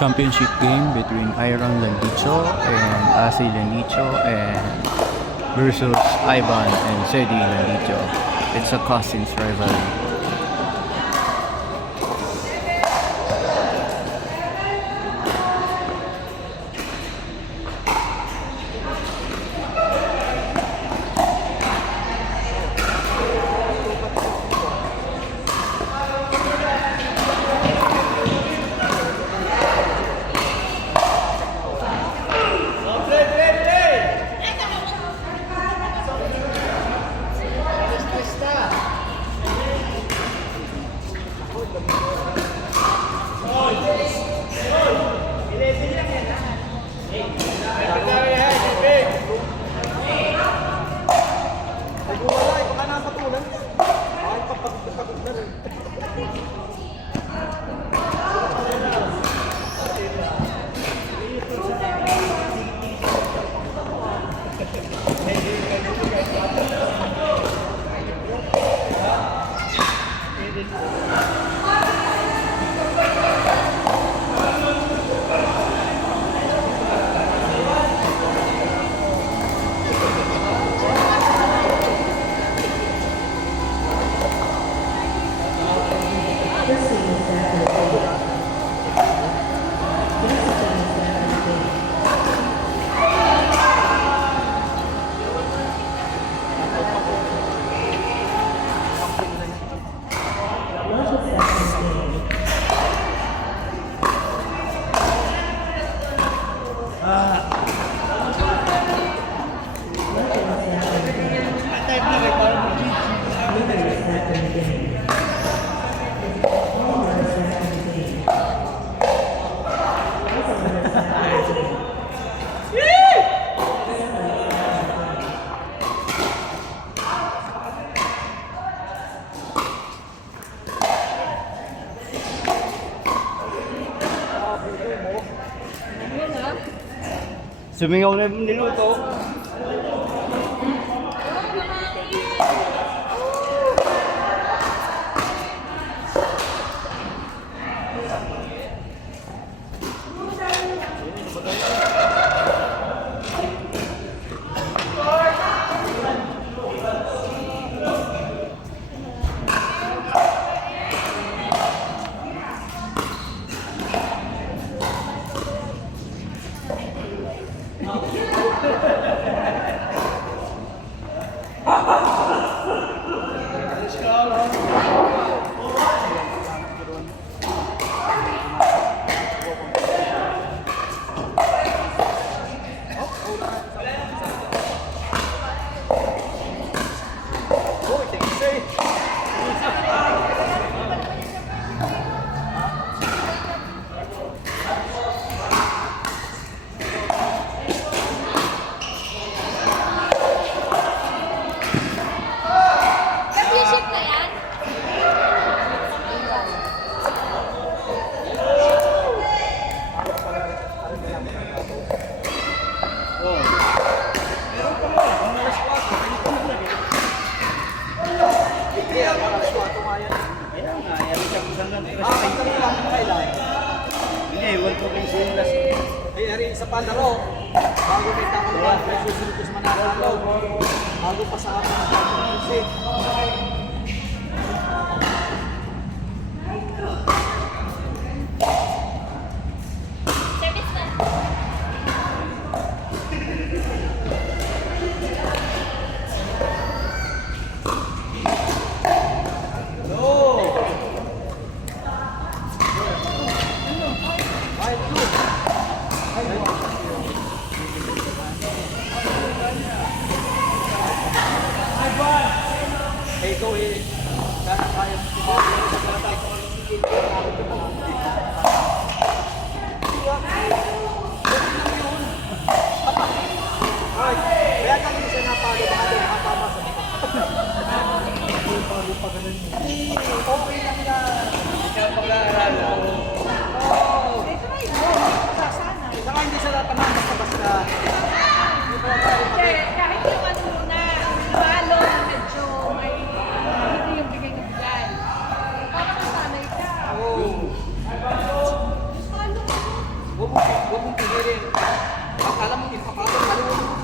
Championship game between Iron Landicho and Asi Landicho and versus Ivan and Sedi Landicho. It's a cousins rivalry. Sumingaw na yung niluto. Sa Pandaro, bago may takong ba, may susunod ko sa Mananalo, bago pa sa akin ang music. Ito eh, sana kaya kaya kami siya napalo, baka din nakatama sa pa ganun. Okay lang na. Ikaw pag-aaralan. Oo. Saka hindi sa lahat naman basta-basta. Kahit yung ano muna, balo na medyo may hindi yung bigay na bigay. Para masanay ka. Oo. Huwag mong pigirin. Akala mo ipapatong maluwag.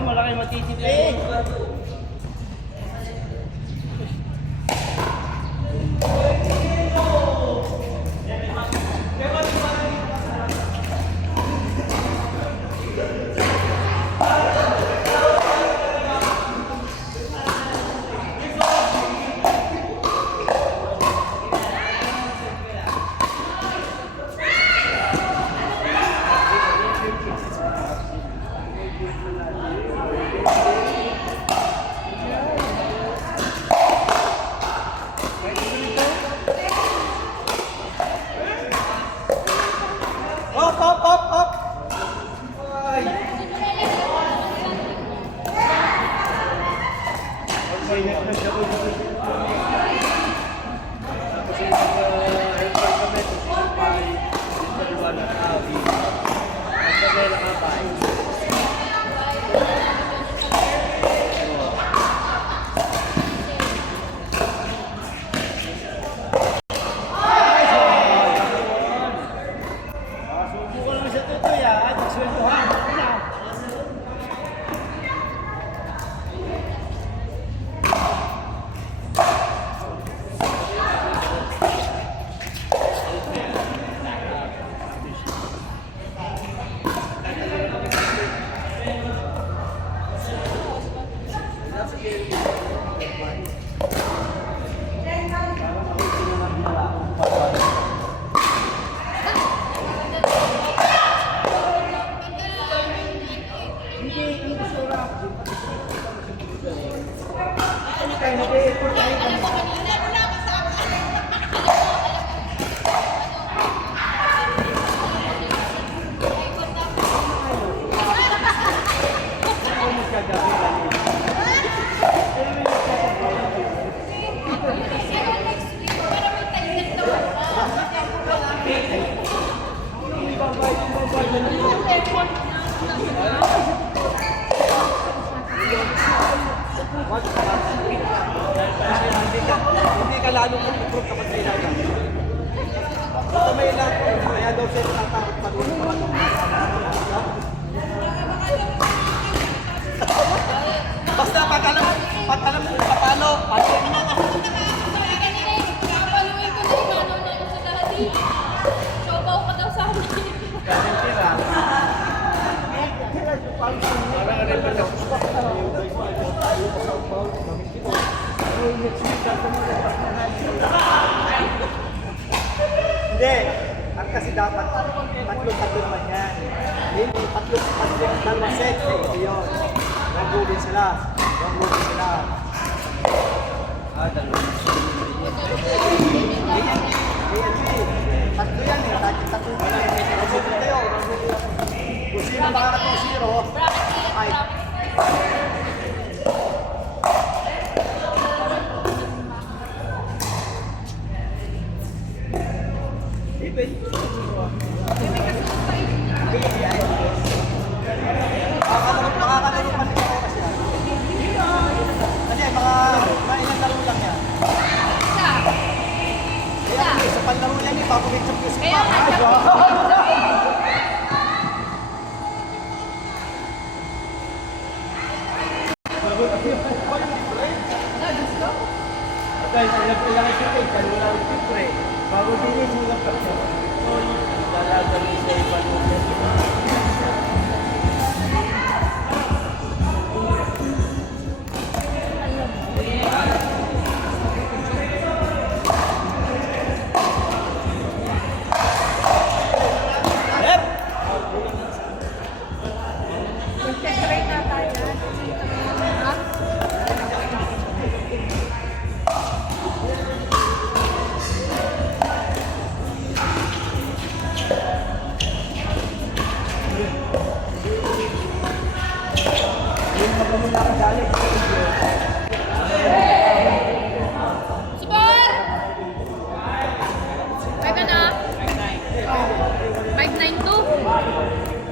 Malaki matitipid. Up! Ay! Subukan lang sa tutoy at sweldohan. Hindi ka lalong mag-improve kapag kailangan. Ito may ilang, kaya daw siya natatakot pag-ulit. Basta pag alam mo kung paano, paano mo. Next week, dapat tatlo naman yan. Hindi, tatlo, dalawang set. Hindi yun. Rambulin sila. Tatlo yan eh. Tatlo yan. Rambulin kayo. Kung sino makakatong 0, ay makakalaro pa nito oras yan. Kasi mga ilang laro lang yan. Kaya sa panlaro yan, ipapagay sa music Kaya pa. nga, Dahil sa ilang ipitay, kalula ang siyempre. Bago din mo lang kasi. So, dalagal sa ibang concentrate na tayo. Ha? Sipon! May ka na? 592?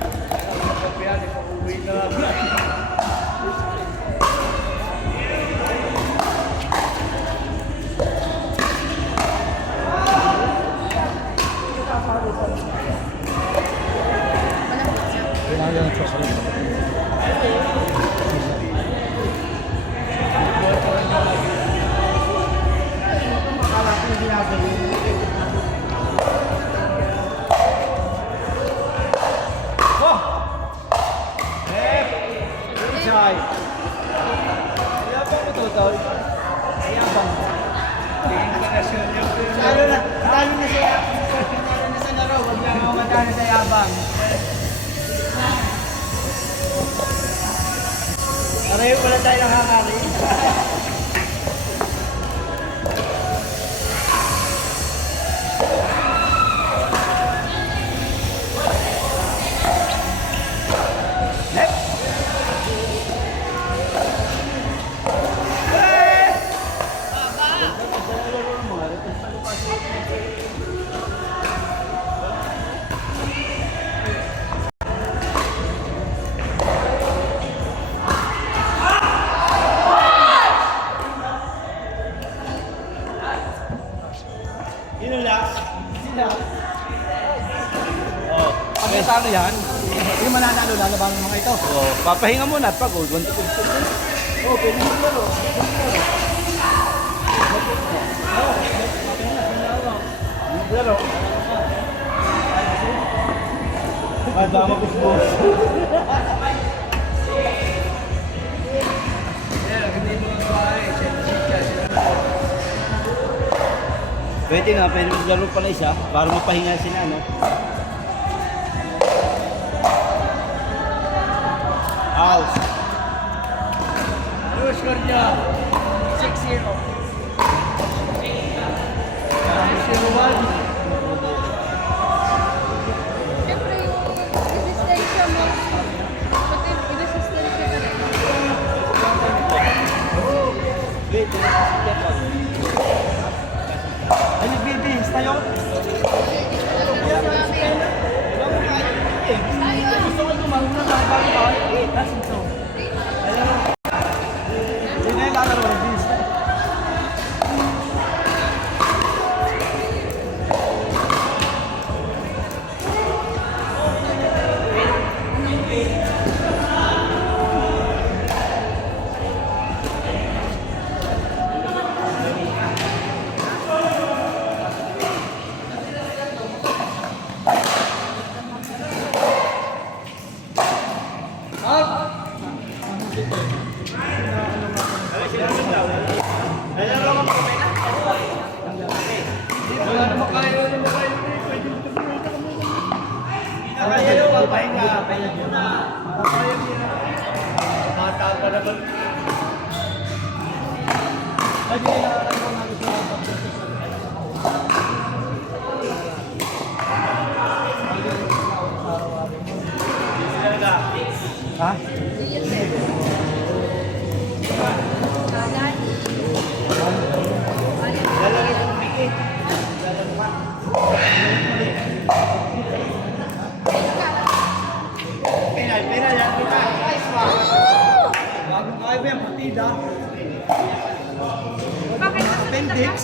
Chay. Kaya pa mo totoo. Kaya pa mo. Talo na siya. Talo na sa laro. Huwag lang mamatalo sa yabang. Pareho pala tayo nakakari. Pag talo yan, yung mananalo lalaban ng mga ito. Oh, papahinga muna at pag ganito ko. Oh, pwede mo laro. Laro. Madama ko sa boss. Pwede nga, pwede maglaro pala isa para mapahinga sila, no? Out. Ano score niya? 6-0. 6-0-1. Siyempre yung resistensya mo, pati yung resistensya ka rin. Wait, Ay, nagbibihis tayo. Gusto ko lumahuna na bago ba? That's it. Hindi na yung lalaro. Nagbihis tayo. pahinga. Pahinga muna. Mata ka naman. Ay, di na ako ha? Lalagay ko ng pikit. Penal, penal yan. Bagong kaya ba yan? Matida. Bakit? Appendix.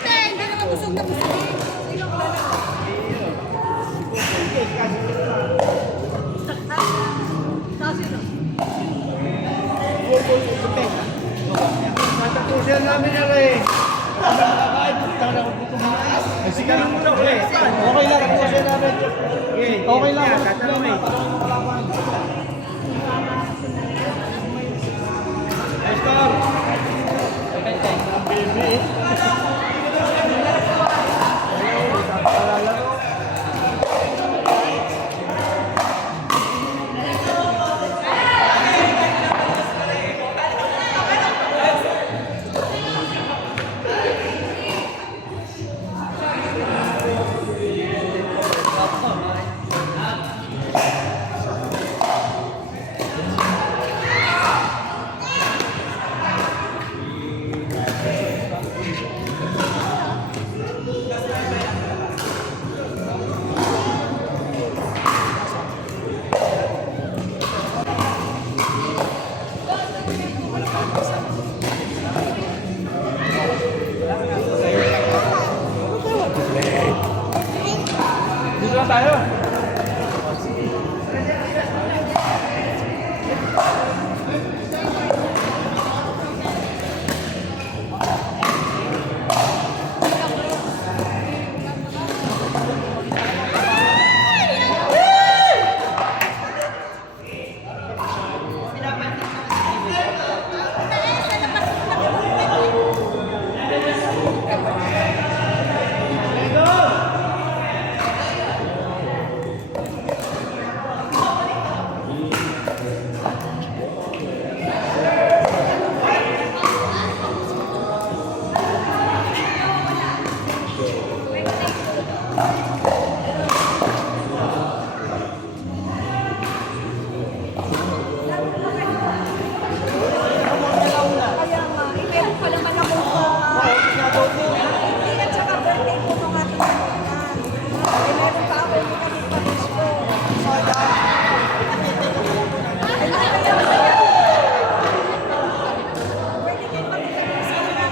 Hindi, hindi naman busog na busog eh. Sino ka na? Kasi na. Tatapusin namin na rin. Nakakain. Tara ko dito mga. Sige lang muna ko eh. Okay lang. Tapusin namin. Okay lang. Tatanong eh. Esther. Baby. Dito na tayo. Kaya nga, meron pa naman ako sa hindi at saka birthday ko nung ating naman. Meron pa ako yung kanil-panis ko. Pwede din magkakaroon sa akin.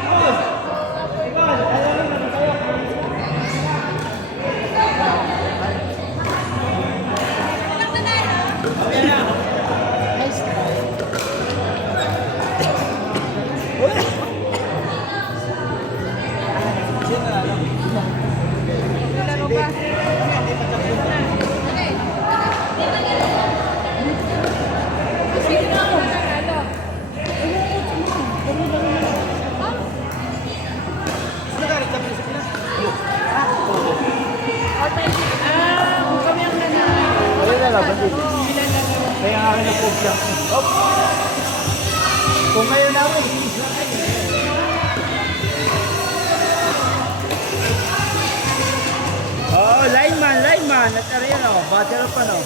Laro ba? Sige na ako. Ano? Kung kami ang nanay. Ayun na lang. Kaya nga na po siya. Kung kayo namin. Oh, lineman. At ariyan o. Battle pa no.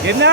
Game na!